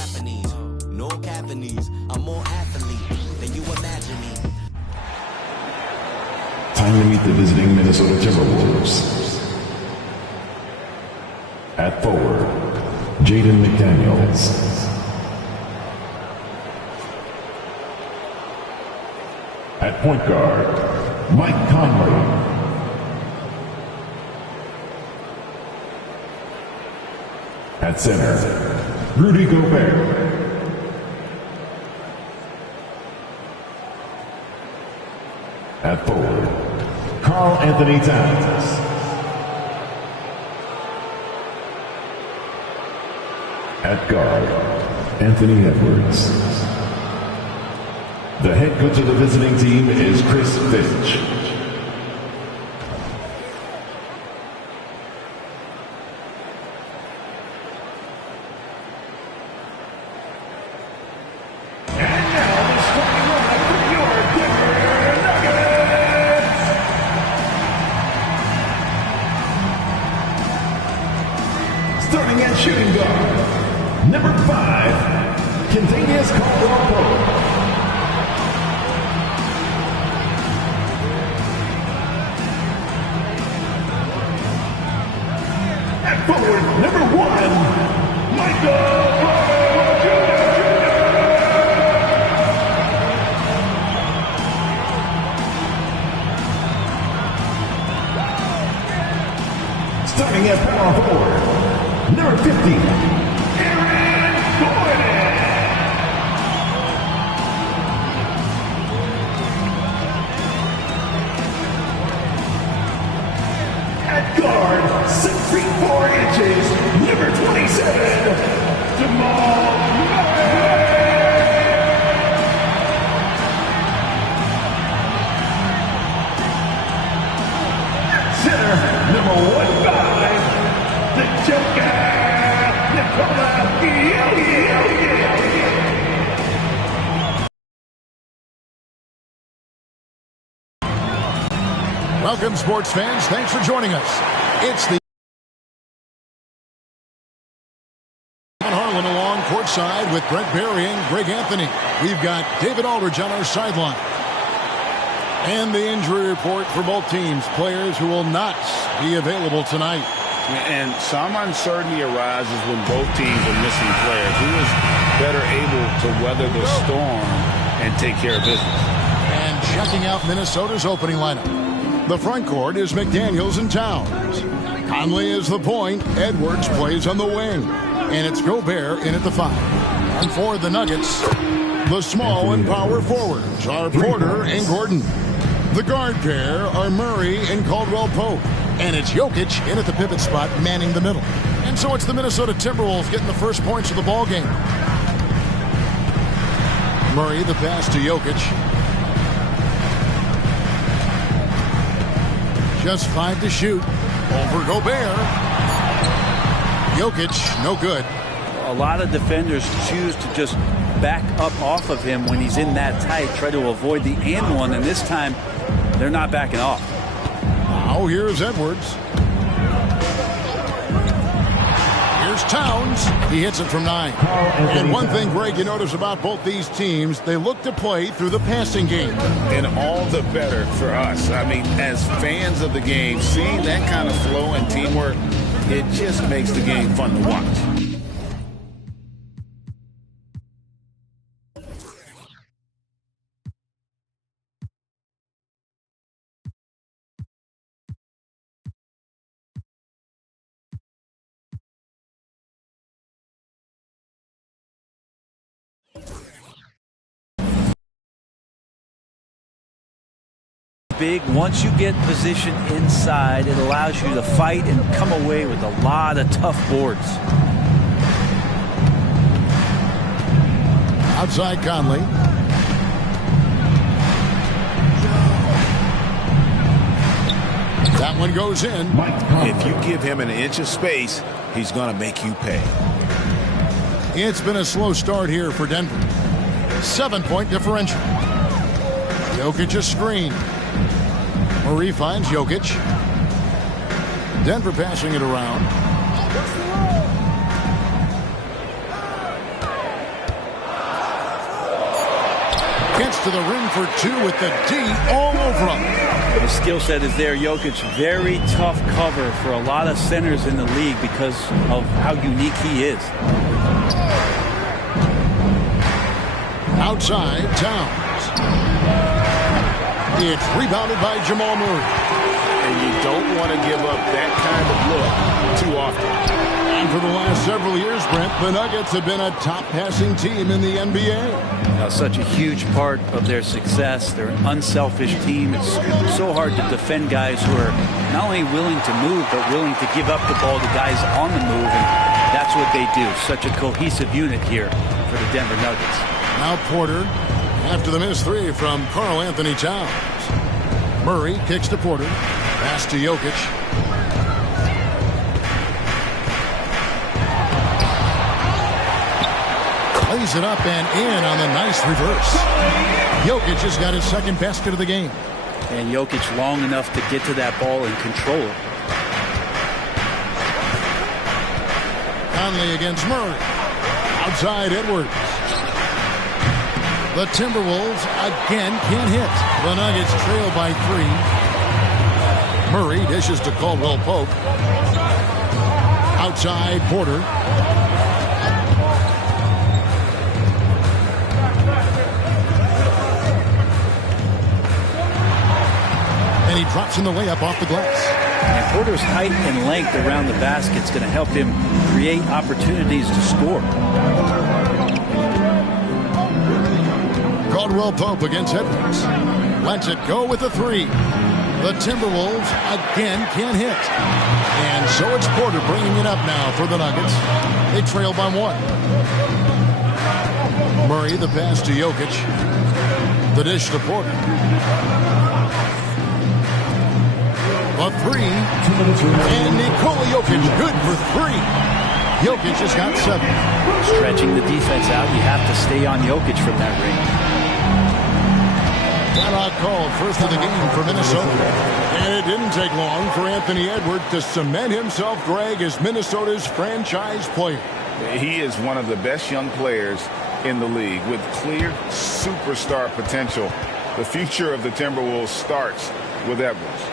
Japanese. No Japanese. I'm more athlete than you imagine me. Time to meet the visiting Minnesota Timberwolves. At forward, Jaden McDaniels. At point guard, Mike Conley. At center, Rudy Gobert. At forward, Karl Anthony Towns. At guard, Anthony Edwards. The head coach of the visiting team is Chris Finch. Starting at shooting guard, number 5, Kentavious Caldwell-Pope. At forward, number 1, Michael Porter Jr. Starting at power forward, number 50, Aaron Gordon. At guard, 6 feet 4 inches, number 27, Jamal Murray. At center, number 15, the Joker. Welcome, sports fans. Thanks for joining us. It's the Harlan along courtside with Brent Barry and Greg Anthony. We've got David Aldridge on our sideline. And the injury report for both teams. Players who will not be available tonight. And some uncertainty arises when both teams are missing players. Who is better able to weather the storm and take care of business? And checking out Minnesota's opening lineup. The front court is McDaniels and Towns. Conley is the point. Edwards plays on the wing. And it's Gobert in at the 5. And for the Nuggets, the small and power forwards are Porter and Gordon. The guard pair are Murray and Caldwell-Pope. And it's Jokic in at the pivot spot, manning the middle. And so it's the Minnesota Timberwolves getting the first points of the ball game. Murray, the pass to Jokic. Just 5 to shoot. Over Gobert. Jokic, no good. A lot of defenders choose to just back up off of him when he's in that tight, try to avoid the and one, and this time they're not backing off. Now here's Edwards. Here's Towns. He hits it from 9. And one thing, Greg, you notice about both these teams, they look to play through the passing game. And all the better for us. I mean, as fans of the game, seeing that kind of flow and teamwork, it just makes the game fun to watch. Big. Once you get position inside, it allows you to fight and come away with a lot of tough boards. Outside Conley. That one goes in. If you give him an inch of space, he's going to make you pay. It's been a slow start here for Denver. 7-point differential. Jokic a screen. Murray finds Jokic. Denver passing it around. Gets to the rim for two with the D all over him. The skill set is there. Jokic, very tough cover for a lot of centers in the league because of how unique he is. Outside, Towns. It's rebounded by Jamal Murray. And you don't want to give up that kind of look too often. And for the last several years, Brent, the Nuggets have been a top passing team in the NBA. Such a huge part of their success. They're an unselfish team. It's so hard to defend guys who are not only willing to move, but willing to give up the ball to guys on the move. And that's what they do. Such a cohesive unit here for the Denver Nuggets. Now Porter, after the missed three from Karl Anthony Towns. Murray kicks to Porter. Pass to Jokic. Lays it up and in on the nice reverse. Jokic has got his second basket of the game. And Jokic long enough to get to that ball and control it. Conley against Murray. Outside Edwards. The Timberwolves again can't hit. The Nuggets trail by 3. Murray dishes to Caldwell Pope. Outside Porter. And he drops in the layup off the glass. And Porter's height and length around the basket is going to help him create opportunities to score. Caldwell Pope against Edwards. Lets it go with a 3. The Timberwolves again can't hit. And so it's Porter bringing it up now for the Nuggets. They trail by 1. Murray the pass to Jokic. The dish to Porter. A 3. And Nikola Jokic good for 3. Jokic has got 7. Stretching the defense out, you have to stay on Jokic from that range. Timeout called, first of the game for Minnesota. And it didn't take long for Anthony Edwards to cement himself, Greg, as Minnesota's franchise player. He is one of the best young players in the league with clear superstar potential. The future of the Timberwolves starts with Edwards.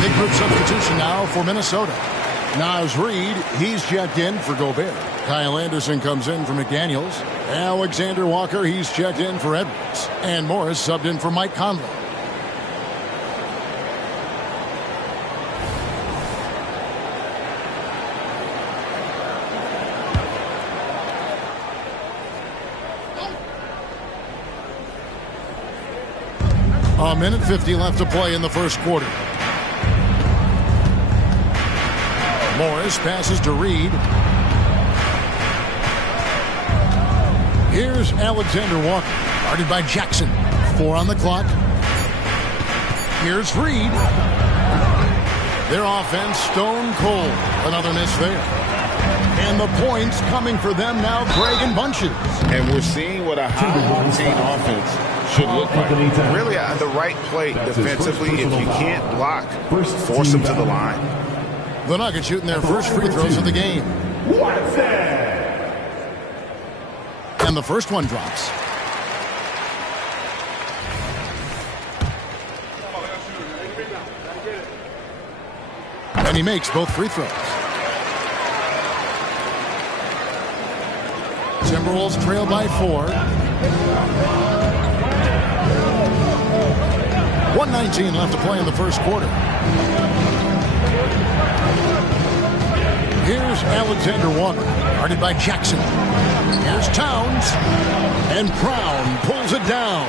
Big group substitution now for Minnesota. Naz Reid, he's checked in for Gobert. Kyle Anderson comes in for McDaniels. Alexander Walker, he's checked in for Edwards. And Morris subbed in for Mike Conley. A minute 50 left to play in the first quarter. Morris passes to Reid. Here's Alexander Walker, guarded by Jackson. 4 on the clock. Here's Reid. Their offense stone cold. Another miss there. And the points coming for them now, Greg, in bunches. And we're seeing what a high-octane offense should look like. Really, the right play defensively. If you can't block, force them to the line. The Nuggets shooting their first free throws of the game. And the first one drops. And he makes both free throws. Timberwolves trail by 4. 1:19 left to play in the first quarter. Here's Alexander Walker, guarded by Jackson. Here's Towns, and Brown pulls it down.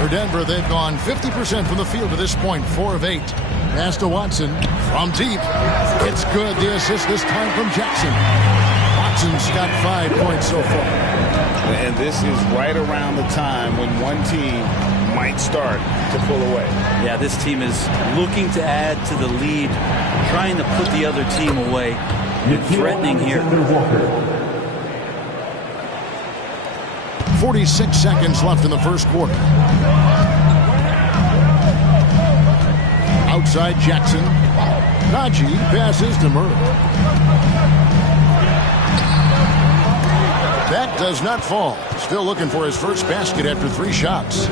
For Denver, they've gone 50% from the field to this point, 4 of 8. Pass to Watson from deep. It's good. The assist this time from Jackson. Watson's got 5 points so far. And this is right around the time when one team might start to pull away. Yeah, this team is looking to add to the lead, trying to put the other team away, and threatening here. 46 seconds left in the first quarter. Outside Jackson. Najee passes to Murray. That does not fall. Still looking for his first basket after 3 shots.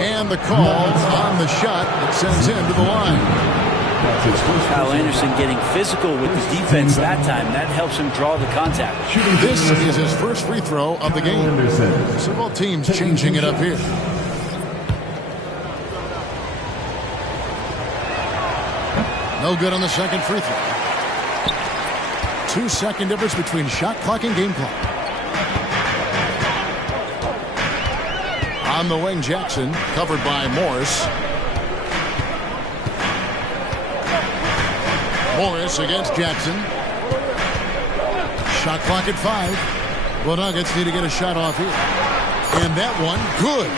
And the call on the shot that sends him to the line. Kyle Anderson getting physical with the defense that time. That helps him draw the contact. This is his first free throw of the game. So both teams changing it up here. No good on the second free throw. 2-second difference between shot clock and game clock. On the wing, Jackson, covered by Morris. Morris against Jackson. Shot clock at 5. Well, Nuggets need to get a shot off here. And that one, good.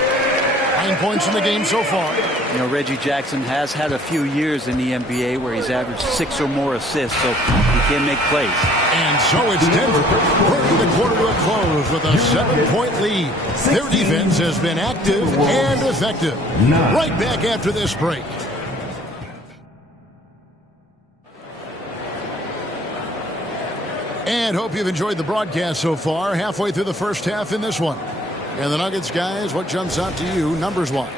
9 points in the game so far. You know, Reggie Jackson has had a few years in the NBA where he's averaged 6 or more assists, so he can make plays. And so it's Denver bringing the quarter to a close with a 7-point lead. Their defense has been active and effective. Right back after this break. And hope you've enjoyed the broadcast so far. Halfway through the first half in this one. And the Nuggets, guys, what jumps out to you numbers-wise?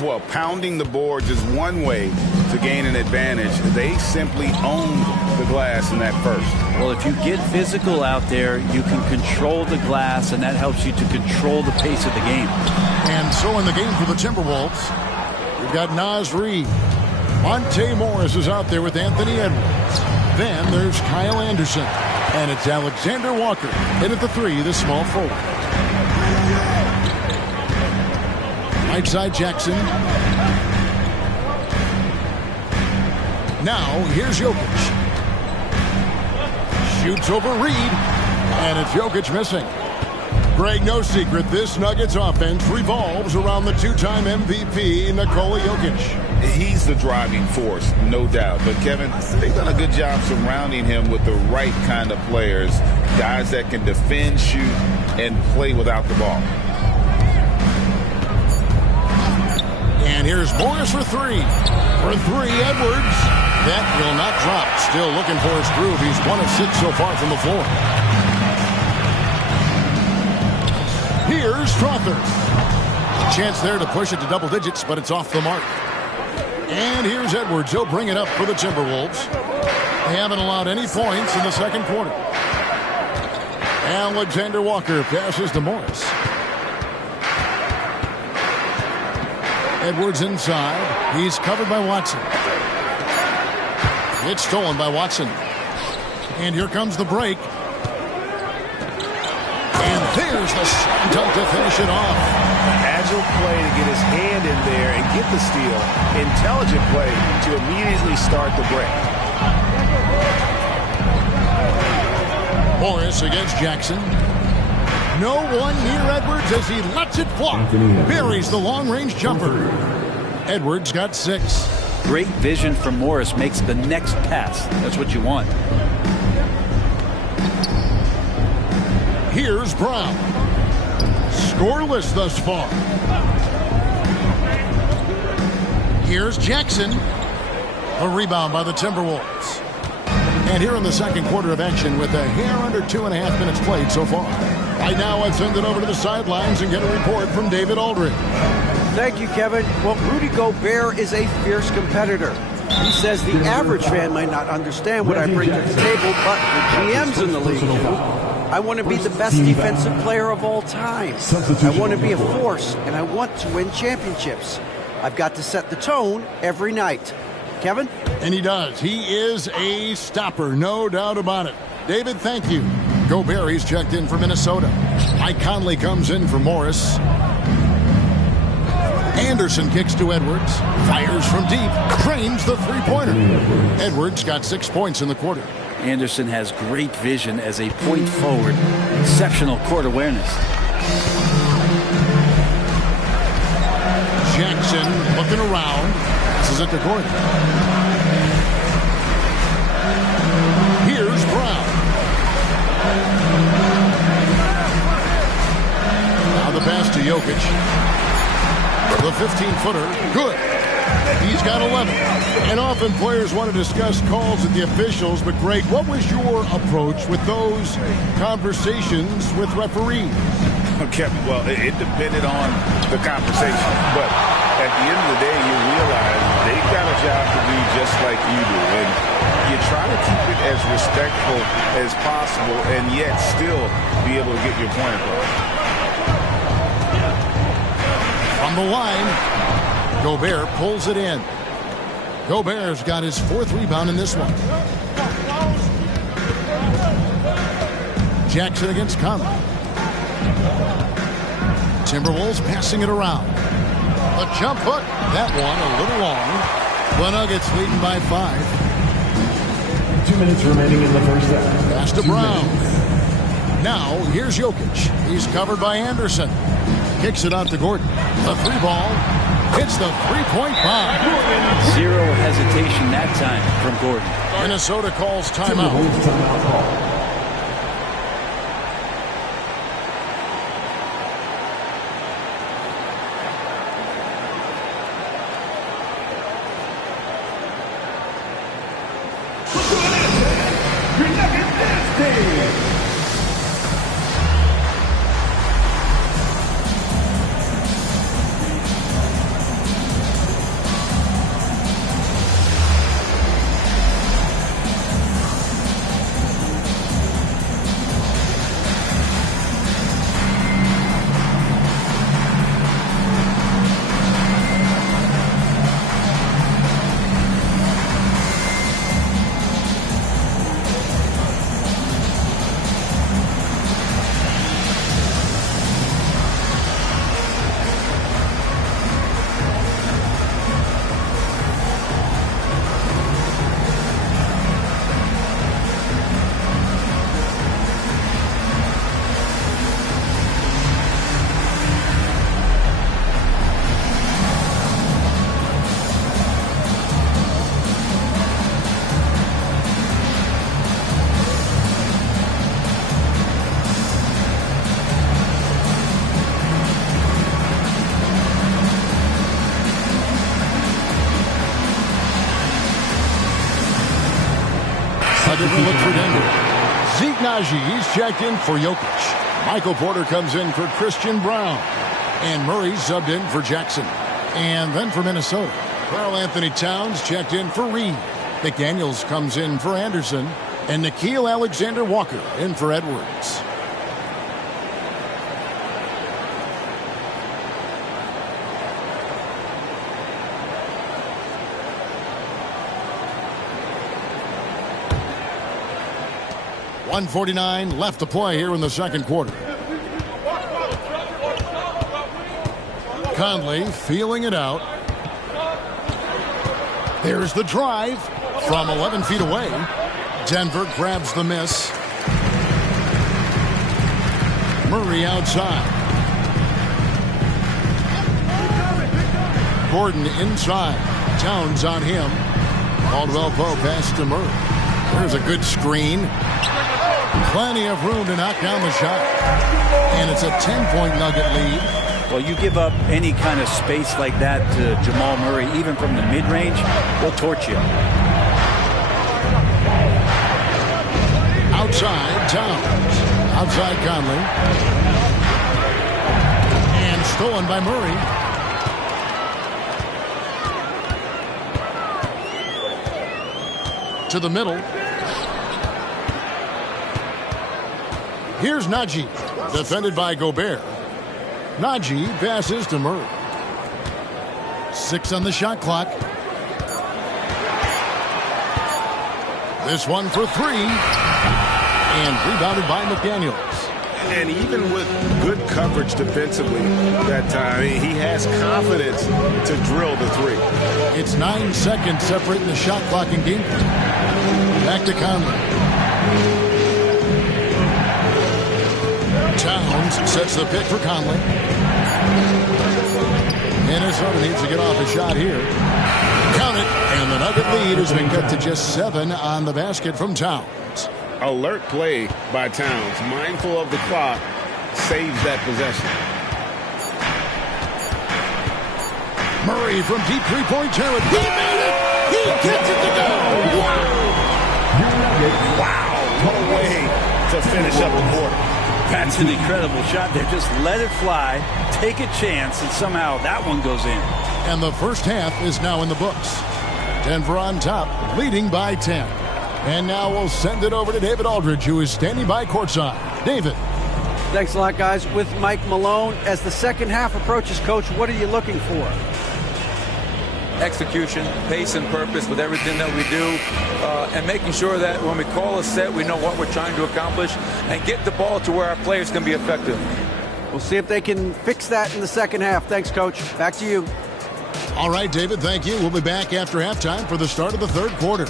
Well, pounding the boards is one way to gain an advantage. They simply owned the glass in that first. Well, if you get physical out there, you can control the glass, and that helps you to control the pace of the game. And so in the game for the Timberwolves, we've got Naz Reid. Monte Morris is out there with Anthony Edwards. Then there's Kyle Anderson. And it's Alexander Walker in at the 3, the small forward. Right side Jackson. Now here's Jokic. Shoots over Reed. And it's Jokic missing. Greg, no secret, this Nuggets offense revolves around the 2-time MVP, Nikola Jokic. He's the driving force, no doubt. But, Kevin, they've done a good job surrounding him with the right kind of players, guys that can defend, shoot, and play without the ball. And here's Morris for 3. For 3, Edwards. That will not drop. Still looking for his groove. He's 1 of 6 so far from the floor. Here's Strother. Chance there to push it to double digits, but it's off the mark. And here's Edwards. He'll bring it up for the Timberwolves. They haven't allowed any points in the second quarter. Alexander Walker passes to Morris. Edwards inside. He's covered by Watson. It's stolen by Watson. And here comes the break. And there's the slam dunk to finish it off. Agile play to get his hand in there and get the steal. Intelligent play to immediately start the break. Morris against Jackson. No one near Edwards as he lets it fly. Buries the long-range jumper. Edwards got 6. Great vision from Morris makes the next pass. That's what you want. Here's Brown. Scoreless thus far. Here's Jackson. A rebound by the Timberwolves. And here in the second quarter of action with a hair under 2.5 minutes played so far. Right now, I've sent it over to the sidelines and get a report from David Aldridge. Thank you, Kevin. Well, Rudy Gobert is a fierce competitor. He says the average fan might not understand what I bring to the table, but the GMs in the league do. I want to be the best defensive player of all time. I want to be a force, and I want to win championships. I've got to set the tone every night. Kevin? And he does. He is a stopper, no doubt about it. David, thank you. Gobert, he's checked in for Minnesota. Mike Conley comes in for Morris. Anderson kicks to Edwards. Fires from deep. Drains the three-pointer. Edwards got 6 points in the quarter. Anderson has great vision as a point forward. Exceptional court awareness. Jackson looking around. This is at the court. Here's Brown. Now the pass to Jokic. The 15-footer, good. He's got 11. And often players want to discuss calls with the officials, but Greg, what was your approach with those conversations with referees? Okay, well, it depended on the conversation. But at the end of the day, you realize they've got a job to do just like you do. And you try to keep it as respectful as possible and yet still be able to get your point across. On the line, Gobert pulls it in. Gobert's got his 4th rebound in this one. Jackson against Conley. Timberwolves passing it around. A jump hook. That one a little long. The Nuggets leading by 5. 2 minutes remaining in the first half. Pass to Brown. Now, here's Jokic. He's covered by Anderson. Kicks it out to Gordon. The 3-ball hits the three-point bomb. Zero hesitation that time from Gordon. Minnesota calls timeout. Different look for Denver. Zeke Naji, he's checked in for Jokic. Michael Porter comes in for Christian Brown. And Murray subbed in for Jackson. And then for Minnesota, Karl Anthony Towns checked in for Reed. McDaniels comes in for Anderson. And Nickeil Alexander-Walker in for Edwards. .149 left to play here in the second quarter. Conley feeling it out. There's the drive from 11 feet away. Denver grabs the miss. Murray outside. Gordon inside. Towns on him. Caldwell-Pope pass to Murray. There's a good screen. Plenty of room to knock down the shot. And it's a 10-point Nugget lead. Well, you give up any kind of space like that to Jamal Murray, even from the mid-range, he'll torch you. Outside, Towns. Outside, Conley. And stolen by Murray. To the middle. Here's Naji, defended by Gobert. Naji passes to Murray. 6 on the shot clock. This one for three. And rebounded by McDaniels. And even with good coverage defensively that time, he has confidence to drill the three. It's 9 seconds separating the shot clock and game. Back to Conley. Towns sets the pick for Conley. Minnesota needs to get off a shot here. Count it. And the Nugget lead has been cut to just 7 on the basket from Towns. Alert play by Towns. Mindful of the clock. Saves that possession. Murray from deep three-point territory. He made it! He gets it to go! Wow! What a way to finish up the quarter. That's an incredible shot there. Just let it fly, take a chance, and somehow that one goes in. And the first half is now in the books. Denver on top, leading by 10. And now we'll send it over to David Aldridge, who is standing by courtside. David. Thanks a lot, guys. With Mike Malone, as the second half approaches, Coach, what are you looking for? Execution, pace, and purpose with everything that we do, and making sure that when we call a set, we know what we're trying to accomplish and get the ball to where our players can be effective. We'll see if they can fix that in the second half. Thanks, Coach. Back to you. All right, David, thank you. We'll be back after halftime for the start of the third quarter.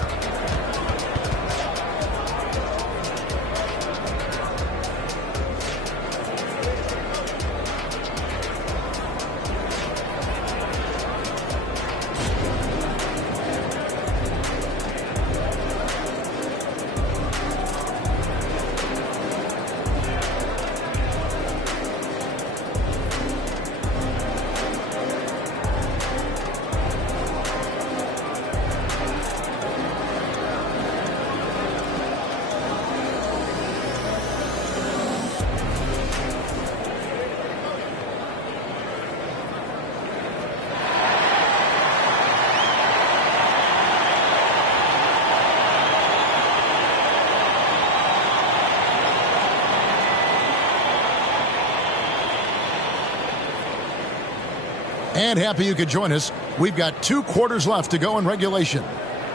And happy you could join us. We've got 2 quarters left to go in regulation.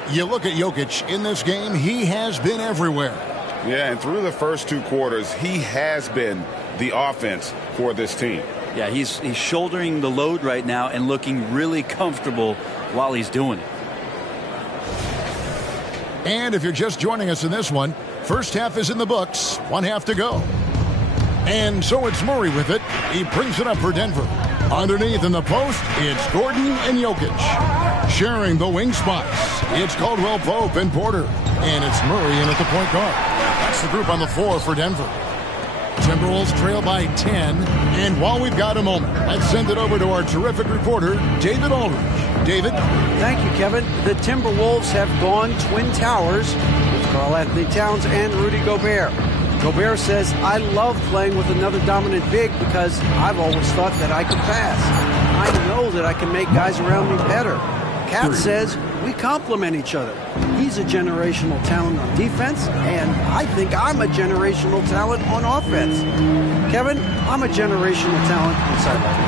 You look at Jokic in this game, he has been everywhere. Yeah, and through the first 2 quarters, he has been the offense for this team. Yeah, he's shouldering the load right now and looking really comfortable while he's doing it. And if you're just joining us in this one, first half is in the books, 1 half to go. And so it's Murray with it. He brings it up for Denver. Underneath in the post, it's Gordon and Jokic. Sharing the wing spots, it's Caldwell Pope and Porter. And it's Murray in at the point guard. That's the group on the floor for Denver. Timberwolves trail by 10. And while we've got a moment, let's send it over to our terrific reporter, David Aldridge. David? Thank you, Kevin. The Timberwolves have gone Twin Towers with Karl-Anthony Towns and Rudy Gobert. Gobert says, I love playing with another dominant big because I've always thought that I could pass. I know that I can make guys around me better. Cat says, we complement each other. He's a generational talent on defense, and I think I'm a generational talent on offense. Kevin, I'm a generational talent on sideline.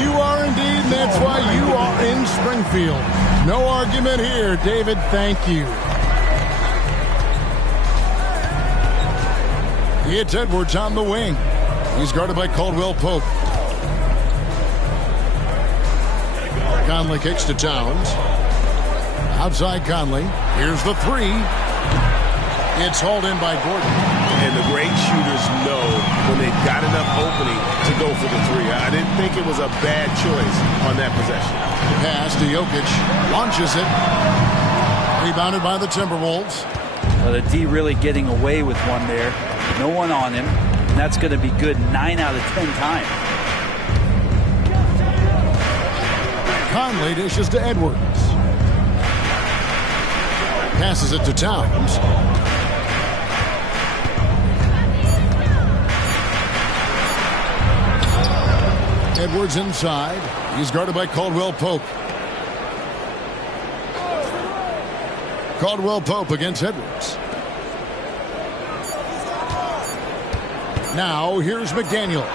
You are indeed, and that's why you are in Springfield. No argument here, David. Thank you. It's Edwards on the wing. He's guarded by Caldwell Pope. Conley kicks to Towns. Outside Conley. Here's the three. It's hauled in by Gordon. And the great shooters know when they've got enough opening to go for the three. I didn't think it was a bad choice on that possession. Pass to Jokic. Launches it. Rebounded by the Timberwolves. Well, the D really getting away with one there. No one on him. And that's going to be good 9 out of 10 times. Conley dishes to Edwards. Passes it to Towns. Edwards inside. He's guarded by Caldwell Pope. Caldwell Pope against Edwards. Now here's McDaniels.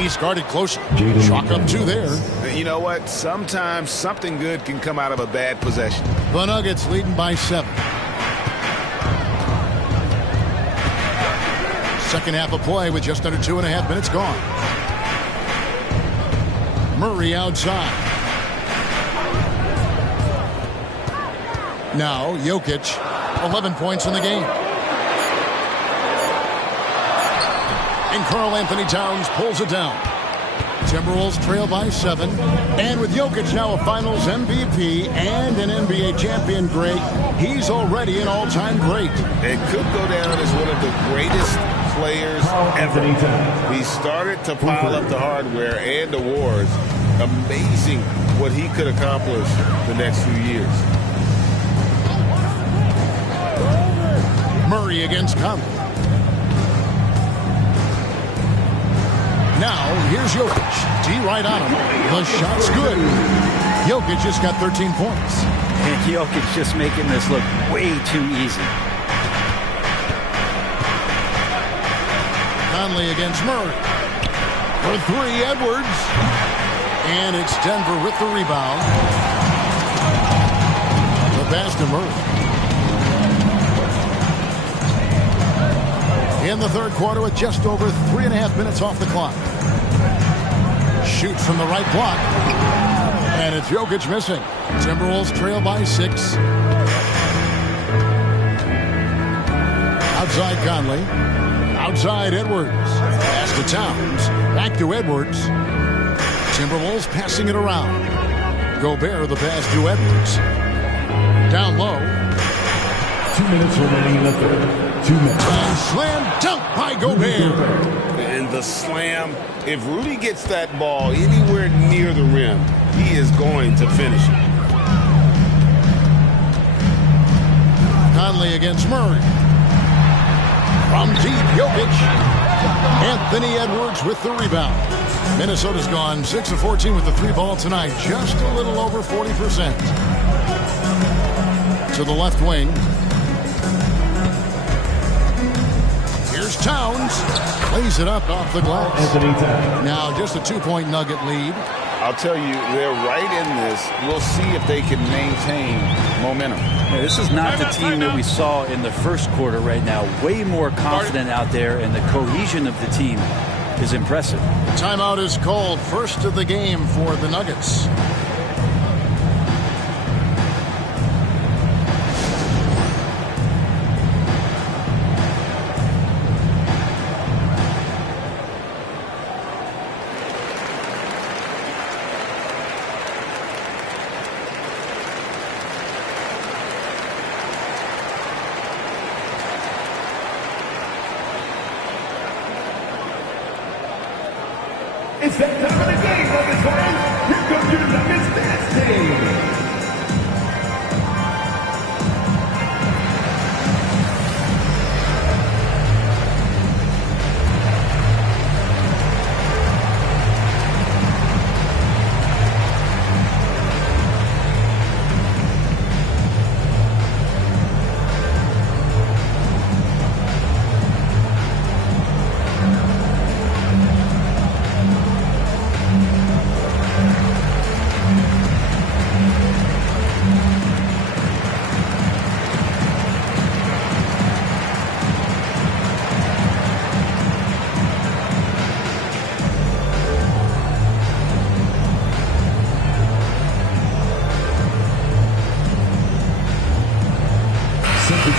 He's guarded closer. Chalk up 2 there. you know what? Sometimes something good can come out of a bad possession. The Nuggets leading by 7. Second half of play with just under 2.5 minutes gone. Murray outside. Now Jokic, 11 points in the game. And Karl Anthony Towns pulls it down. Timberwolves trail by 7. And with Jokic now a Finals MVP and an NBA champion great, he's already an all-time great. It could go down as one of the greatest players ever. He started to pile up the hardware and awards. Amazing what he could accomplish the next few years. Murray against Conley. Now, here's Jokic. D right on him. The shot's good. Jokic just got 13 points. And Jokic just making this look way too easy. Conley against Murray. For 3, Edwards. And it's Denver with the rebound. The pass to Murray. In the third quarter with just over 3.5 minutes off the clock. Shoots from the right block. And it's Jokic missing. Timberwolves trail by 6. Outside Conley. Outside Edwards. Pass to Towns. Back to Edwards. Timberwolves passing it around. Gobert the pass to Edwards. Down low. 2 minutes remaining in the third. 2 minutes. And slam dunk by Gobert. And the slam, if Rudy gets that ball anywhere near the rim, he is going to finish it. Conley against Murray. From deep, Jokic. Anthony Edwards with the rebound. Minnesota's gone 6 of 14 with the 3-ball tonight. Just a little over 40%. To the left wing. Here's Towns. Plays it up off the glass. Now just a 2-point Nugget lead. I'll tell you, they're right in this. We'll see if they can maintain momentum. Yeah, this is not the team that we saw in the first quarter right now. Way more confident out there, and the cohesion of the team is impressive. Timeout is called. First of the game for the Nuggets. It's that time of the game, Nuggets fans. Here comes your Nuggets dance team.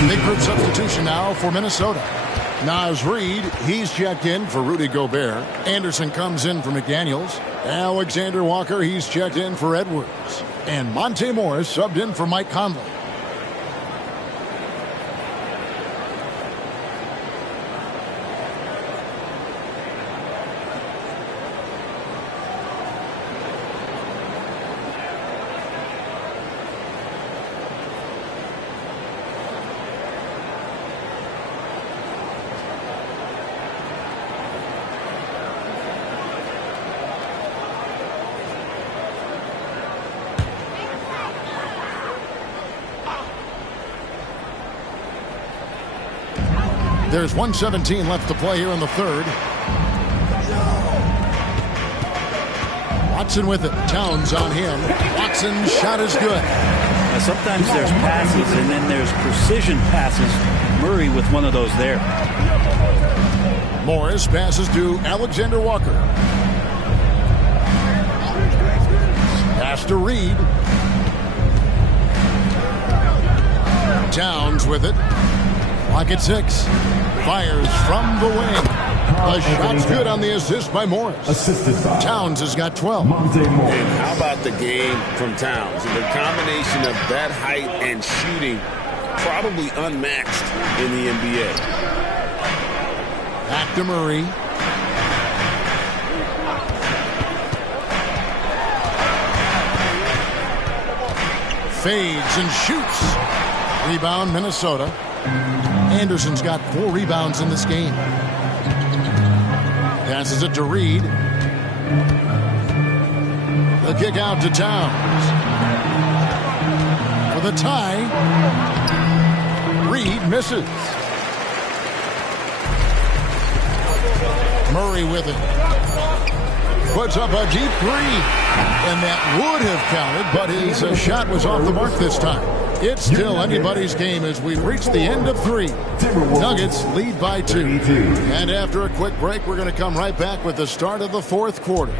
Big group substitution now for Minnesota. Naz Reid, he's checked in for Rudy Gobert. Anderson comes in for McDaniels. Alexander Walker, he's checked in for Edwards. And Monte Morris subbed in for Mike Conley. There's 1:17 left to play here in the third. Watson with it. Towns on him. Watson's shot is good. Now, sometimes there's passes and then there's precision passes. Murray with one of those there. Morris passes to Alexander Walker. Pass to Reed. Towns with it. Clock at 6. Fires from the wing. The shot's good on the assist by Morris. Assisted by Towns has got 12. And how about the game from Towns? The combination of that height and shooting, probably unmatched in the NBA. Back to Murray. Fades and shoots. Rebound, Minnesota. Anderson's got 4 rebounds in this game. Passes it to Reed. The kick out to Towns. For the tie. Reed misses. Murray with it. Puts up a deep 3. And that would have counted, but his shot was off the mark this time. It's still anybody's game as we've reached the end of 3. Nuggets lead by 2. And after a quick break, we're going to come right back with the start of the 4th quarter.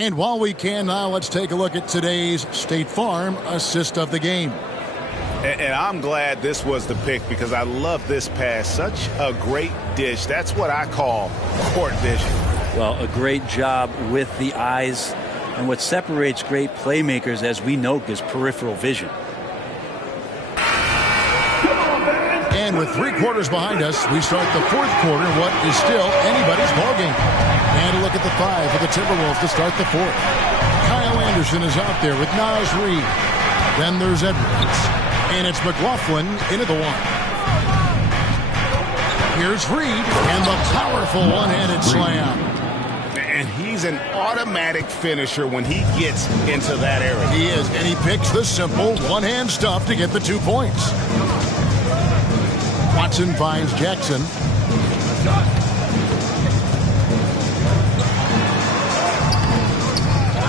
And while we can now, let's take a look at today's State Farm assist of the game. And I'm glad this was the pick because I love this pass. Such a great dish. That's what I call court vision. Well, a great job with the eyes. And what separates great playmakers, as we know, is peripheral vision. And with 3 quarters behind us, we start the 4th quarter, what is still anybody's ballgame. And a look at the 5 for the Timberwolves to start the 4th. Kyle Anderson is out there with Naz Reid. Then there's Edwards. And it's McLaughlin into the 1. Here's Reid and the powerful one-handed slam. And he's an automatic finisher when he gets into that area. He is, and he picks the simple one-hand stuff to get the 2 points. Watson finds Jackson.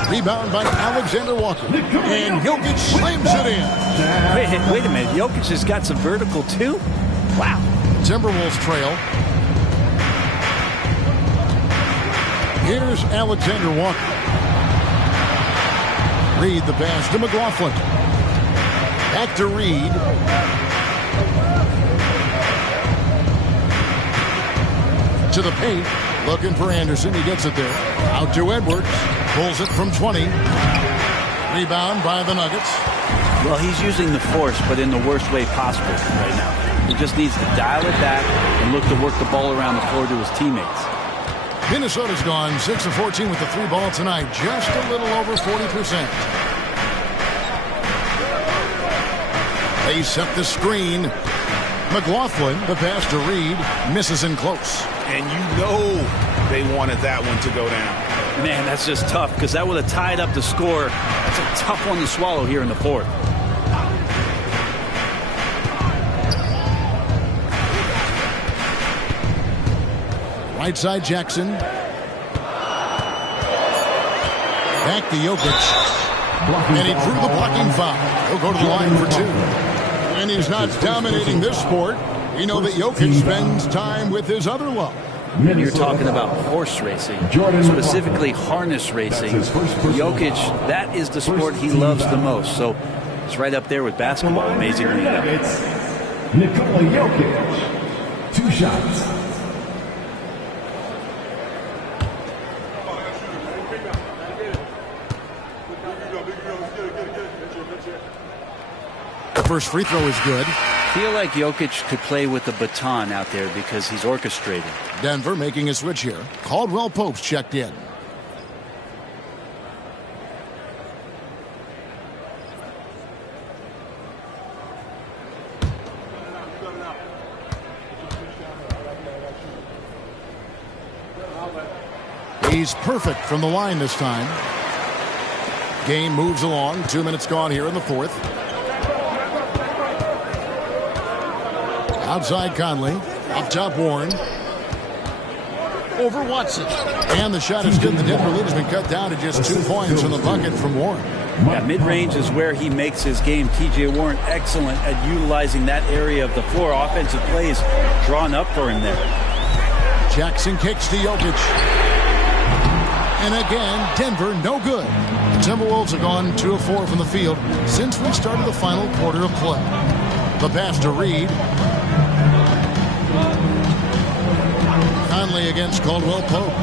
Rebound by Alexander Walker. And Jokic slams it in. Wait a minute. Jokic has got some vertical, too? Wow. Timberwolves trail. Here's Alexander Walker. Reed the pass to McLaughlin. Back to Reed. To the paint. Looking for Anderson. He gets it there. Out to Edwards. Pulls it from 20. Rebound by the Nuggets. Well, he's using the force, but in the worst way possible right now. He just needs to dial it back and look to work the ball around the floor to his teammates. Minnesota's gone 6 of 14 with the 3 ball tonight. Just a little over 40%. They set the screen. McLaughlin, the pass to Reed, misses in close. And you know they wanted that one to go down. Man, that's just tough because that would have tied up the score. That's a tough one to swallow here in the 4th. Right side Jackson. Back to Jokic. And he drew the blocking foul. He'll go to the line for 2. And he's not dominating this sport. You know that Jokic spends time with his other love. And you're talking about horse racing, specifically harness racing. Jokic, that is the sport he loves the most. So it's right up there with basketball, amazingly enough. Nikola Jokic. 2 shots. The first free throw is good. I feel like Jokic could play with the baton out there because he's orchestrating. Denver making a switch here. Caldwell Pope's checked in. He's perfect from the line this time. Game moves along. 2 minutes gone here in the fourth. Outside Conley. Up top Warren. Over Watson. And the shot is good. The Denver lead has been cut down to just 2 points from the bucket from Warren. Yeah, mid-range is where he makes his game. T.J. Warren excellent at utilizing that area of the floor. Offensive plays drawn up for him there. Jackson kicks to Jokic. And again, Denver no good. The Timberwolves have gone 2 of 4 from the field since we started the final quarter of play. The pass to Reed. Conley against Caldwell Pope.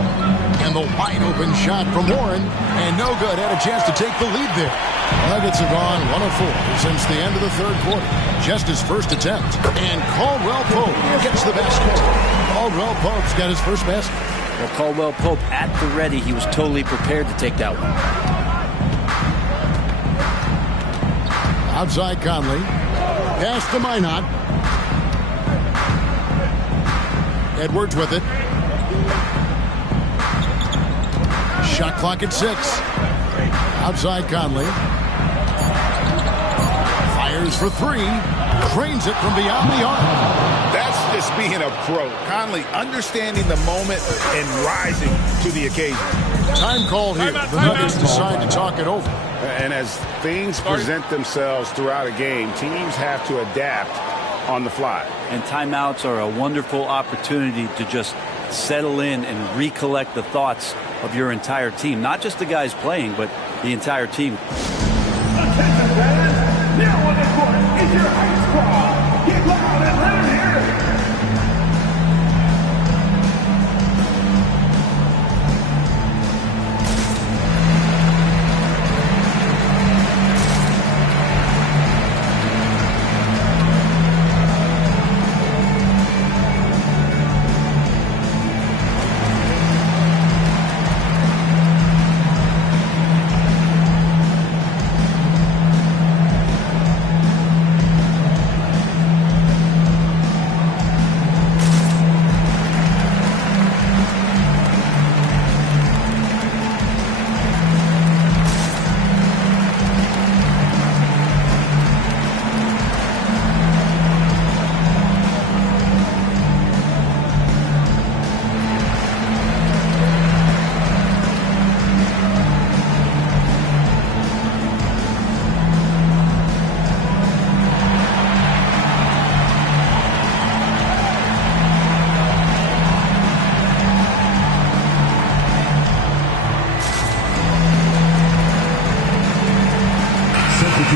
And the wide open shot from Warren. And no good. Had a chance to take the lead there. Nuggets have gone 1 of 4 since the end of the third quarter. Just his first attempt. And Caldwell Pope gets the basket. Caldwell Pope's got his first basket. Well, Caldwell Pope at the ready. He was totally prepared to take that one. Outside Conley. Pass to Minot. Edwards with it. Shot clock at 6. Outside Conley. Fires for 3. Cranes it from beyond the arc. That's just being a pro. Conley understanding the moment and rising to the occasion. Time called here. The Nuggets decide to talk it over. And as things present themselves throughout a game, teams have to adapt on the fly. And timeouts are a wonderful opportunity to just settle in and recollect the thoughts of your entire team. Not just the guys playing, but the entire team. Attention fans, now on the court is your high squad. Get loud and let them hear it.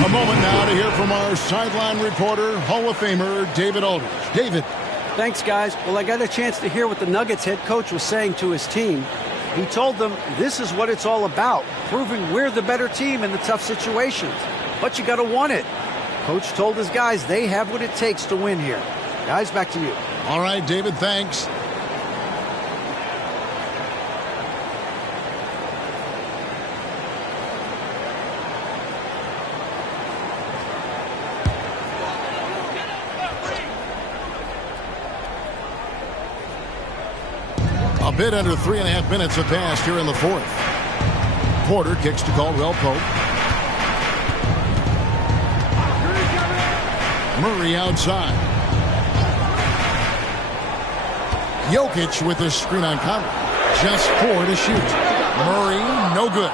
A moment now to hear from our sideline reporter, Hall of Famer David Aldridge. David. Thanks, guys. Well, I got a chance to hear what the Nuggets head coach was saying to his team. He told them this is what it's all about, proving we're the better team in the tough situations. But you got to want it. Coach told his guys they have what it takes to win here. Guys, back to you. All right, David, thanks. A bit under 3.5 minutes have passed here in the fourth. Porter kicks to Caldwell Pope. Murray outside. Jokic with the screen on Conley. Just 4 to shoot. Murray, no good.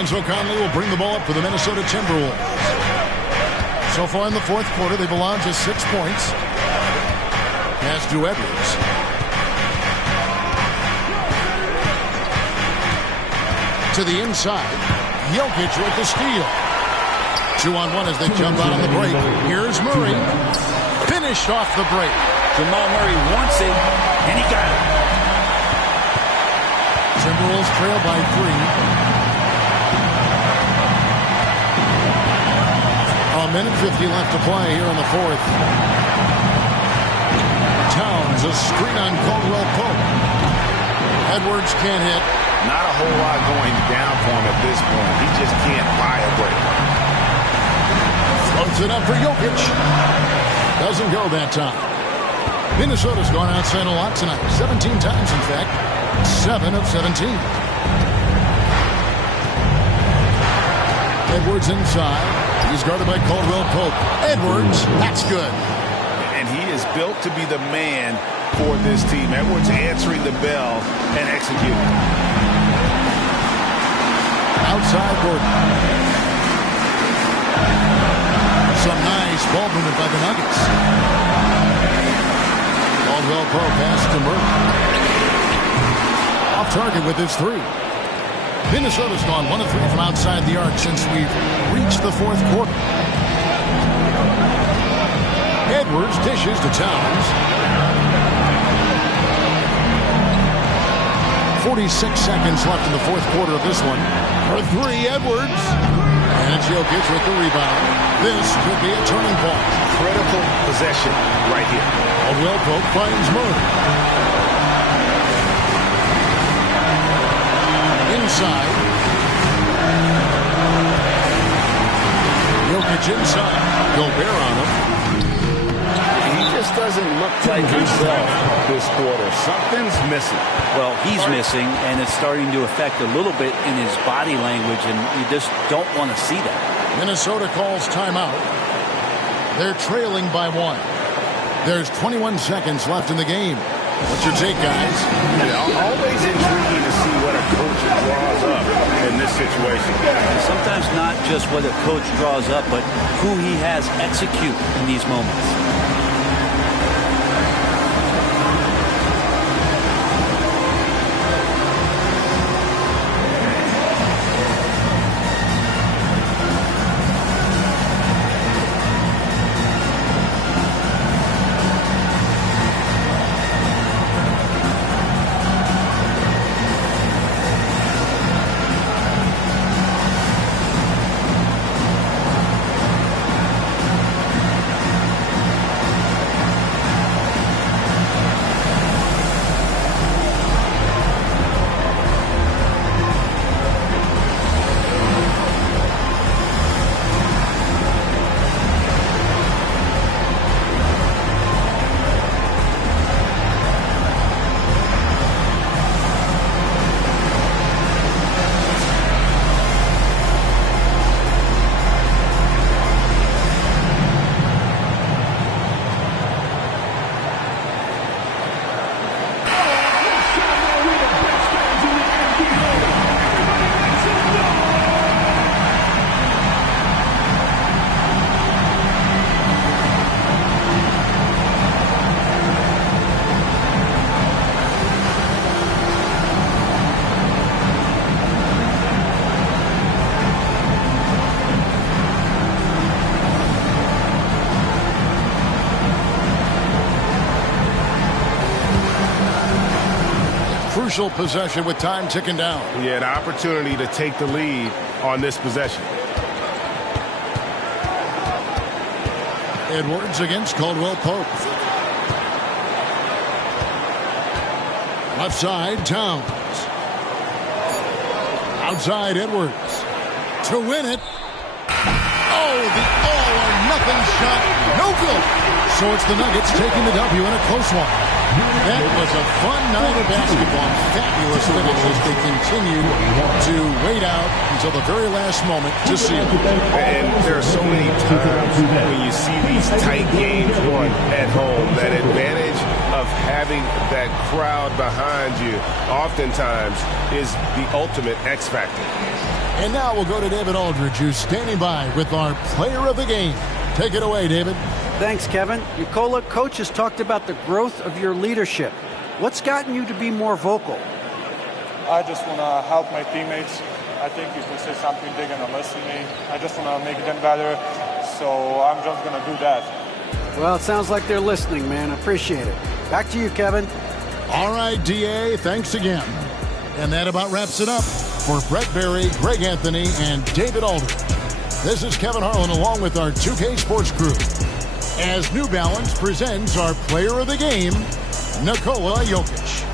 And so Conley will bring the ball up for the Minnesota Timberwolves. So far in the fourth quarter, they've allowed just 6 points. Pass to Edwards. To the inside. Jokic with the steal. 2-on-1 as they jump out on the break. Here's Murray. Finished off the break. Jamal Murray wants it, and he got it. Timberwolves trail by 3. A minute 50 left to play here in the fourth. Towns, a screen on Caldwell Pope. Edwards can't hit. Not a whole lot going down for him at this point. He just can't buy a break. Floats it up for Jokic. Doesn't go that time. Minnesota's gone outside a lot tonight. 17 times, in fact. 7 of 17. Edwards inside. He's guarded by Caldwell Pope. Edwards, that's good. And he is built to be the man for this team. Edwards answering the bell and executing. Outside Gordon. Some nice ball movement by the Nuggets. Caldwell Pope pass to Murray. Off target with his three. Minnesota's gone 1 of 3 from outside the arc since we've reached the fourth quarter. Edwards dishes to Towns. 46 seconds left in the fourth quarter of this one. For three, Edwards. And it's Jokic with the rebound. This could be a turning point. Critical possession right here. Caldwell Pope finds Murray. Inside. Jokic inside. Gobert on him. He just doesn't look like himself this quarter. Something's missing. Well, he's missing, and it's starting to affect a little bit in his body language, and you just don't want to see that. Minnesota calls timeout. They're trailing by 1. There's 21 seconds left in the game. What's your take, guys? Always intriguing to see what a coach draws up in this situation. Sometimes not just what a coach draws up, but who he has execute in these moments. Crucial possession with time ticking down. Yeah, an opportunity to take the lead on this possession. Edwards against Caldwell Pope. Left side, Towns. Outside, Edwards. To win it. Oh, the all-or-nothing shot. No good. So it's the Nuggets taking the W in a close one. That was a fun night of basketball. Fabulous finish as they continue to wait out until the very last moment to see it. And there are so many times when you see these tight games won at home, that advantage of having that crowd behind you oftentimes is the ultimate X factor. And now we'll go to David Aldridge, who's standing by with our player of the game. Take it away, David. Thanks, Kevin. Nicola, Coach has talked about the growth of your leadership. What's gotten you to be more vocal? I just want to help my teammates. I think if they say something, they're going to listen to me. I just want to make them better, so I'm just going to do that. Well, it sounds like they're listening, man. I appreciate it. Back to you, Kevin. All right, D.A., thanks again. And that about wraps it up for Brett Berry, Greg Anthony, and David Aldridge. This is Kevin Harlan along with our 2K Sports crew, as New Balance presents our player of the game, Nikola Jokic.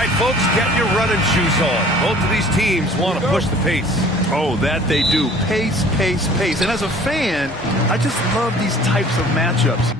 right, folks, get your running shoes on. Both of these teams want to push the pace. Oh, that they do. Pace, pace, pace. And as a fan, I just love these types of matchups.